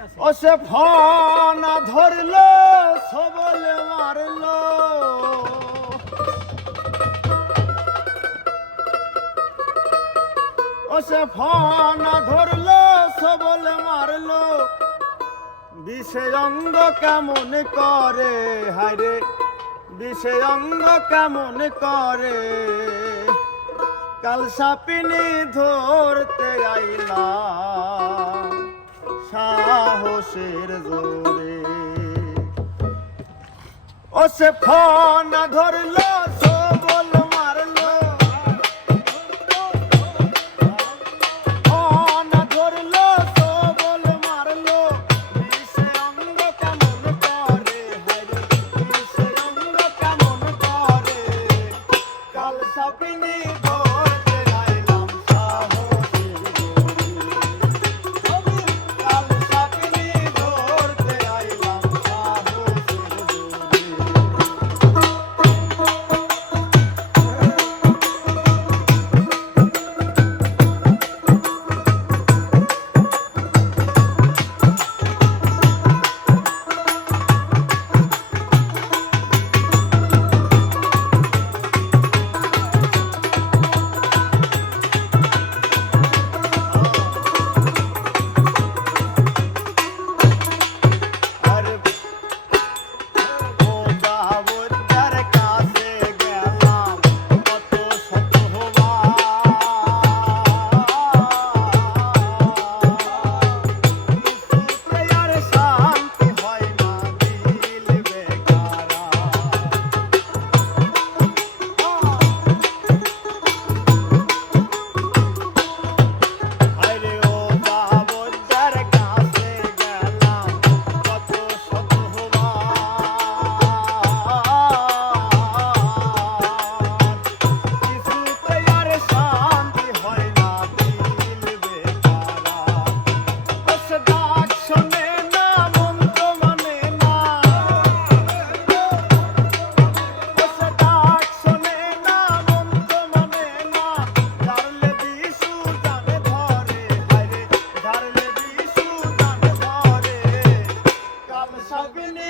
ও সে ফনা ধরলো, সবলে মারলো। ও সে ফনা ধরলো, সবলে মারলো। বিষে অঙ্গ কেমন করে? হায়রে বিষে অঙ্গ কেমন করে? কাল সাপিনি ধরতে আইলাম। সাহসের জোরে। ও সে ফোন ধরলো স্বপ্নে